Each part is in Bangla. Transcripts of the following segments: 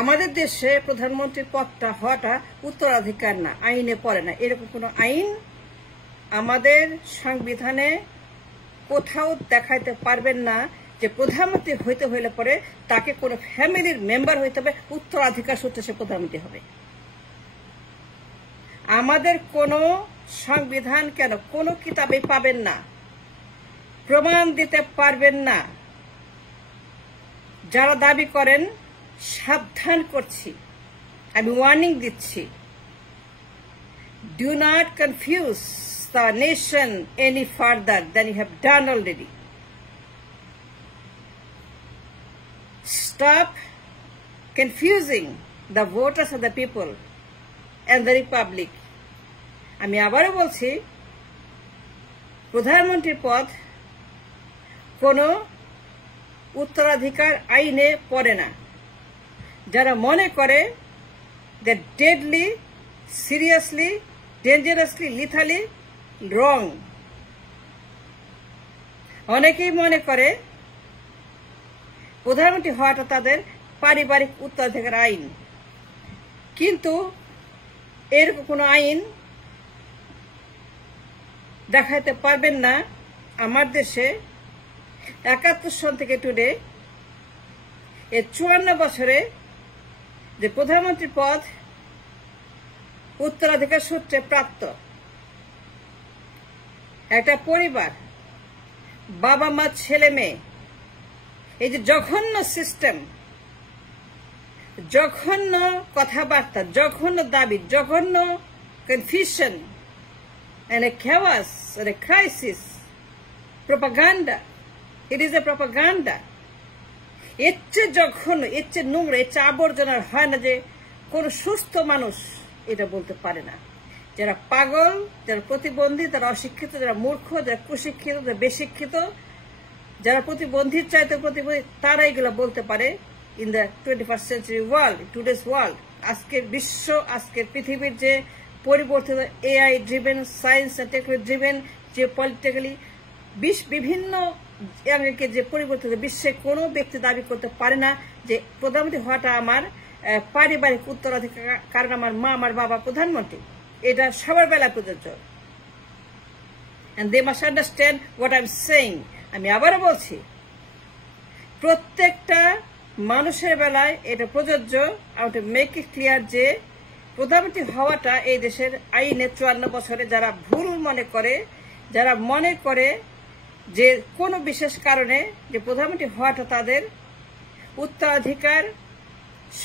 আমাদের দেশে প্রধানমন্ত্রীর পদটা হওয়াটা উত্তরাধিকার না, আইনে পড়ে না। এরকম কোনো আইন আমাদের সংবিধানে কোথাও দেখাইতে পারবেন না যে প্রধানমন্ত্রী হইতে হইলে পরে তাকে কোনো ফ্যামিলির মেম্বার হইতে হবে, উত্তরাধিকার সূত্রে সে প্রধানমন্ত্রী হবে। আমাদের কোনো সংবিধান কেন কোনো কিতাবে পাবেন না, প্রমাণ দিতে পারবেন না। যারা দাবি করেন সাবধান করছি, আমি ওয়ার্নিং দিচ্ছি, do not confuse the nation any further than you have done already. Stop confusing the voters of the people and the republic. আমি আবারও বলছি, প্রধানমন্ত্রীর পদ কোনো উত্তরাধিকার আইনে পড়ে না। যারা মনে করে যে ডেডলি, সিরিয়াসলি, ডেঞ্জারাসলি, লিথালি রং, অনেকেই মনে করে প্রধানমন্ত্রী হওয়াটা তাদের পারিবারিক উত্তরাধিকার আইন, কিন্তু এরকম কোনো আইন দেখাইতে পারবেন না আমার দেশে ৭১ সন থেকে টুডে এর ৫৪ বছরে যে প্রধানমন্ত্রী পদ উত্তরাধিকার সূত্রে প্রাপ্ত। একটা পরিবার, বাবা মা ছেলে মেয়ে, এই যে জঘন্য সিস্টেম, জঘন্য কথাবার্তা, জঘন্য দাবি, জঘন্য confusion, and a chaos and a crisis, propaganda. It is a propaganda. এর চেয়ে জঘন্য, এর চেয়ে নোংরা, এর চেয়ে আবর্জনার হয় না যে কোন সুস্থ মানুষ এটা বলতে পারে না। যারা পাগল, যারা প্রতিবন্ধী, যারা অশিক্ষিত, যারা মূর্খ, যারা কুশিক্ষিত, যারা বেশিক্ষিত, যারা প্রতিবন্ধীর চাইতে প্রতিবন্ধী, তারা এগুলো বলতে পারে। In the 21st century world, today's world, আজকের বিশ্ব, আজকের পৃথিবীর যে পরিবর্তিত AI driven, science and technology driven, যে পলিটিক্যালি বিভিন্ন যে পরিবর্তিত বিশ্বে কোনো ব্যক্তি দাবি করতে পারে না যে প্রধানমন্ত্রী হওয়াটা আমার পারিবারিক উত্তরাধিকার, কারণ আমার মা, আমার বাবা প্রধানমন্ত্রী। এটা সবার বেলা প্রযোজ্য। and they must understand what I'm saying. আমি আবারও বলছি, প্রত্যেকটা মানুষের বেলায় এটা প্রযোজ্য। I want to make it clear যে প্রধানমন্ত্রী হওয়াটা এই দেশের আইনে ৫৪ বছরে যারা ভুল মনে করে, যারা মনে করে যে কোনো বিশেষ কারণে যে প্রধানমন্ত্রী হওয়াটা তাদের উত্তরাধিকার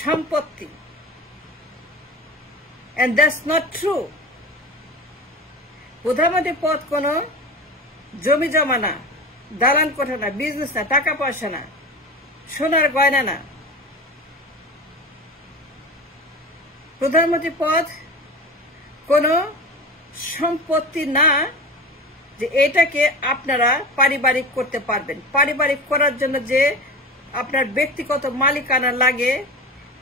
সম্পত্তি, and that's not true. প্রধানমন্ত্রী পদ কোনো জমি জমা না, দালান কোঠা না, বিজনেস না, টাকা পয়সা না, সোনার গয়না না। প্রধানমন্ত্রী পদ কোনো সম্পত্তি না যে এটাকে আপনারা পারিবারিক করতে পারবেন। পারিবারিক করার জন্য যে আপনার ব্যক্তিগত মালিকানা লাগে,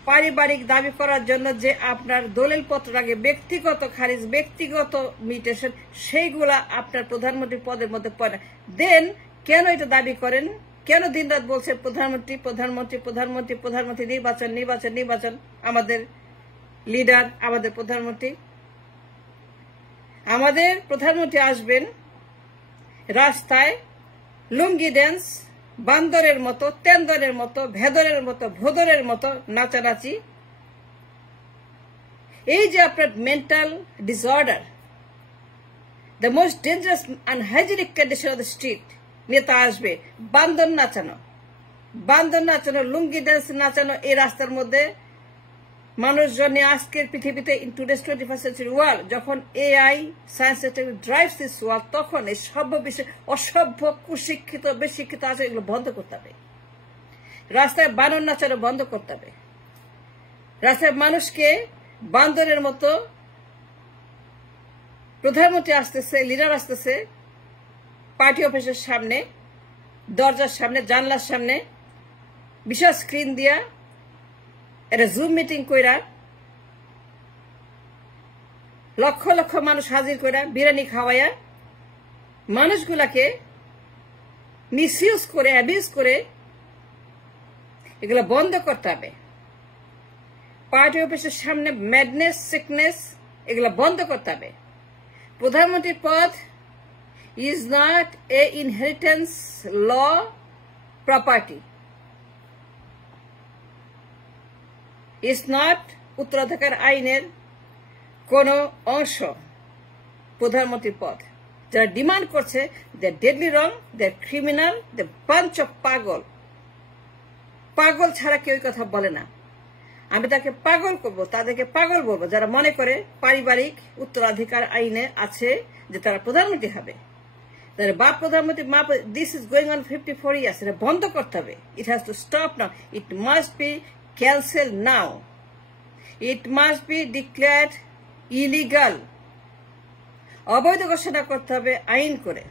পারিবারিক দাবি করার জন্য যে আপনার দলিলপত্র লাগে, ব্যক্তিগত খারিজ, ব্যক্তিগত মিউটেশন, সেইগুলা আপনার প্রধানমন্ত্রী পদের মধ্যে পড়ে না। দেন কেন এটা দাবি করেন? কেন দিনরাত বলছে প্রধানমন্ত্রী, প্রধানমন্ত্রী, প্রধানমন্ত্রী, প্রধানমন্ত্রী, নির্বাচন, নির্বাচন, নির্বাচন? আমাদের লিডার, আমাদের প্রধানমন্ত্রী, আমাদের প্রধানমন্ত্রী আসবেন রাস্তায় লুঙ্গি ড্যান্স, বান্দরের মতো, তেন্দরের মতো, ভেদরের মতো, ভোদরের মতো নাচানাচি। এই যে আপনার mental disorder, the most dangerous unhygienic condition of the street, নেতা আসবে বান্দর নাচানো, বান্দর নাচানো, লুঙ্গি ড্যান্স নাচানো এই রাস্তার মধ্যে মানুষজন। আজকের পৃথিবীতে in today's 21st century world, যখন AI science drives this world, তখন এই সভ্য বিষয় অসভ্য, কুশিক্ষিত, বেশিক্ষিত আছে, এগুলো বন্ধ করতে হবে। রাস্তায় বানর নাচানো বন্ধ করতে হবে। রাস্তায় মানুষকে বান্দরের মতো, প্রধানমন্ত্রী আসতেছে, লিডার আসতেছে, পার্টি অফিসের সামনে, দরজার সামনে, জানলার সামনে বিশাল স্ক্রিন দিয়া এটা জুম মিটিং কইরা লক্ষ লক্ষ মানুষ হাজির কইরা বিরিয়ানি খাওয়াইয়া মানুষগুলাকে মিসইউজ করে, অ্যাবিউজ করে, এগুলো বন্ধ করতে হবে। পার্টি অফিসের সামনে ম্যাডনেস, সিকনেস এগুলো বন্ধ করতে হবে। প্রধানমন্ত্রীর পদ is not a inheritance law property, is not উত্তরাধিকার আইনের কোন অংশ। প্রধানমন্ত্রীর পদ যারা ডিমান্ড করছে, they deadly wrong, they criminal, they bunch of পাগল। পাগল ছাড়া কেউ কথা বলে না। আমি তাকে পাগল করব, তাদেরকে পাগল বলবো যারা মনে করে পারিবারিক উত্তরাধিকার আইনে আছে যে তারা প্রধানমন্ত্রী হবে। তাদের বাপ প্রধানমন্ত্রী, মা, this is going on 54 years. এটা বন্ধ করতে হবে। It has to stop now. It must be cancel now. It must be declared illegal. অবৈধ ঘোষণা করতে হবে আইন করে।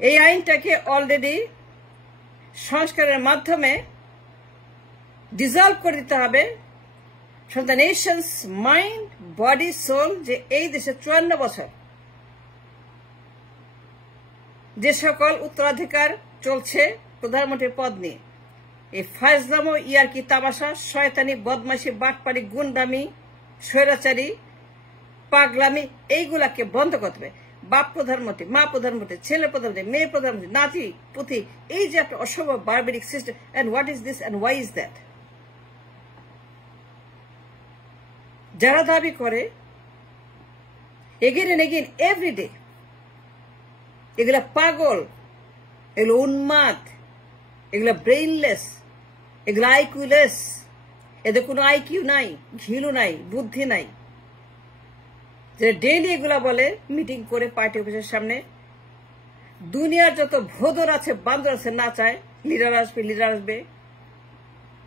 এই আইনটাকে অলরেডি সংস্কারের মাধ্যমে ডিজলভ করে দিতে হবে from the nation's mind, body, soul, যে এই দেশে 54 বছর যে সকল উত্তরাধিকার চলছে প্রধানমন্ত্রীর পদ নিয়ে, এই ফাজলামো, ইয়ারকি, তামাশা, শয়তানি, বদমাইশি, বাটপাড়ি, গুন্ডামি, স্বৈরাচারী, পাগলামি এইগুলাকে বন্ধ করতে হবে। বাপ প্রধানমন্ত্রী, মা প্রধানমন্ত্রী, ছেলে প্রধানমন্ত্রী, মেয়ে প্রধানমন্ত্রী, নাতি পুতি, এই যে একটা অসম্ভব barbaric system. And what is this and why is that? যারা দাবি করে এগেন এন্ড এগেন এভরিডে, এগুলা পাগল, এগুলো উন্মাদ, এগুলো ব্রেইনলেস, এগুলো আইকিউলেস। এদের কোনো আইকিউ নাই, ঘিলু নাই, বুদ্ধি নাই। যে ডেইলি এগুলা বলে মিটিং করে পার্টি অফিসের সামনে। দুনিয়ার যত ভোদর আছে, বান্দর আছে, না চায় লিডার আসবে, লিডার আসবে,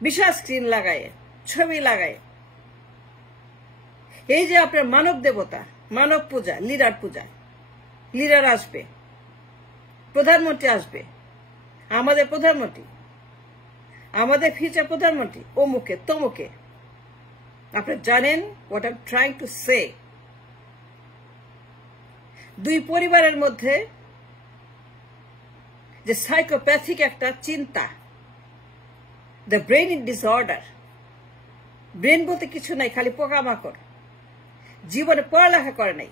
বিশাল স্ক্রিন লাগায়, ছবি লাগায়। এই যে আপনার মানব দেবতা, মানব পূজা, লিডার পূজা, লিডার আসবে, প্রধানমন্ত্রী আসবে, আমাদের প্রধানমন্ত্রী, আমাদের ফিউচার প্রধানমন্ত্রী, অমুকে তমুকে। আপনি জানেন what I am trying to say. দুই পরিবারের মধ্যে যে সাইকোপ্যাথিক একটা চিন্তা, the brain in disorder. Brain বলতে কিছু নাই, খালি পোকামাকড়। জীবনে পড়ালেখা করে নাই,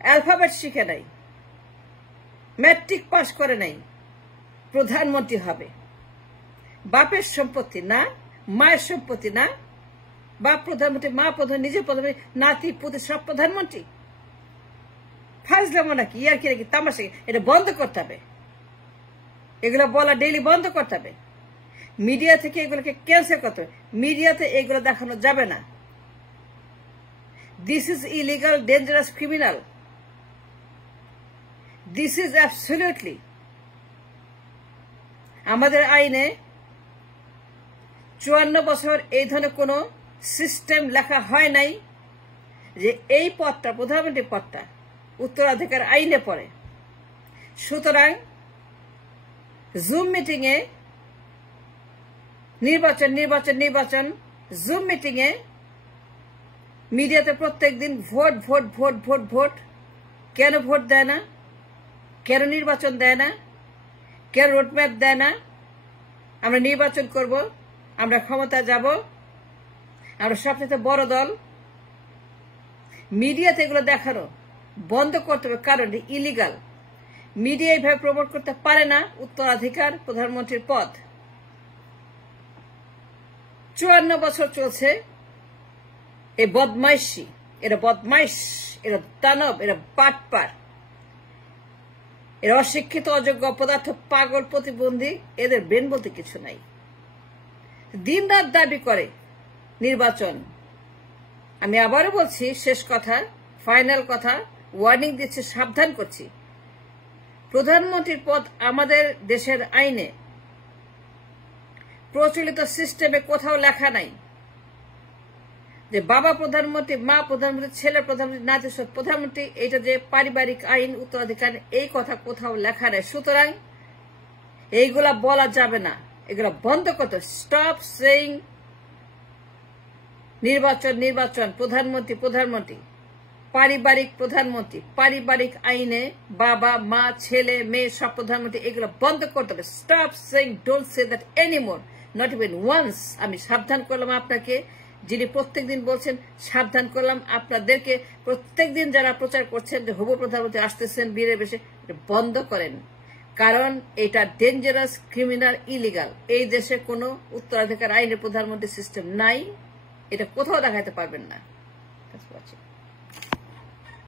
অ্যালফাবেট শিখে নাই, ম্যাট্রিক পাস করে নাই, প্রধানমন্ত্রী হবে। বাপের সম্পত্তি না, মায়ের সম্পত্তি না, বাপ প্রধানমন্ত্রী, মা প্রধান, নিজের প্রধানমন্ত্রী, নাতি পুতি সব প্রধানমন্ত্রী। ফাজলামো নাকি, ইয়ারকি নাকি, তামাশা। এটা বন্ধ করতে হবে। এগুলো বলা ডেইলি বন্ধ করতে হবে। মিডিয়া থেকে এগুলোকে ক্যান্সেল করতে হবে। মিডিয়াতে এগুলো দেখানো যাবে না। This is illegal, dangerous, criminal. This is absolutely আমাদের আইনে 54 বছর এই ধরনের কোন সিস্টেম লেখা হয় নাই যে এই পদটা, প্রধানমন্ত্রী পদটা উত্তরাধিকার আইনে পড়ে। সুতরাং জুম মিটিং এ নির্বাচন নির্বাচন নির্বাচন, জুম মিটিং এ মিডিয়াতে প্রত্যেকদিন vote vote vote vote vote. কেন ভোট দেয় না? কেন নির্বাচন দেয় না? কেন রোডম্যাপ দেয় না? আমরা নির্বাচন করব, আমরা ক্ষমতা যাব, আমরা সবচেয়ে বড় দল। মিডিয়াতে এগুলো দেখানো বন্ধ করতে হবে, কারণ ইলিগাল। মিডিয়া এইভাবে প্রমোট করতে পারে না উত্তরাধিকার প্রধানমন্ত্রীর পদ। 54 বছর চলছে এই বদমাইশি। এরা বদমাইশ, এরা দানব, এরা বাটপার, এরা অশিক্ষিত, অযোগ্য, অপদার্থ, পাগল, প্রতিবন্ধী। এদের ব্রেন বলতে কিছু নাই। দিন রাত দাবি করে নির্বাচন। আমি আবারও বলছি, শেষ কথা, ফাইনাল কথা, ওয়ার্নিং দিচ্ছি, সাবধান করছি। প্রধানমন্ত্রীর পদ আমাদের দেশের আইনে, প্রচলিত সিস্টেমে কোথাও লেখা নাই যে বাবা প্রধানমন্ত্রী, মা প্রধানমন্ত্রী, ছেলে প্রধানমন্ত্রী, নাতি প্রধানমন্ত্রী। এটা যে পারিবারিক আইন, উত্তরাধিকার, এই কথা কোথাও লেখা নেই। সুতরাং এইগুলা বলা যাবে না, এগুলা বন্ধ করতে। স্টপ সেইং নির্বাচন নির্বাচন, প্রধানমন্ত্রী প্রধানমন্ত্রী, পারিবারিক প্রধানমন্ত্রী। পারিবারিক আইনে বাবা, মা, ছেলে, মেয়ে সব প্রধানমন্ত্রী। এগুলো বন্ধ করতে হবে। Stop saying, don't say that anymore. Not even once. আমি সাবধান করলাম আপনাকে, যিনি প্রত্যেকদিন বলছেন সাবধান করলাম আপনাদেরকে, প্রত্যেকদিন যারা প্রচার করছেন যে হবু প্রধানমন্ত্রী আসতেছেন বীরে বেশে, বন্ধ করেন, কারণ এটা ডেঞ্জারাস, ক্রিমিনাল, ইলিগাল। এই দেশে কোনো উত্তরাধিকার আইনের প্রধানমন্ত্রী সিস্টেম নাই, এটা কোথাও দেখাতে পারবেন না।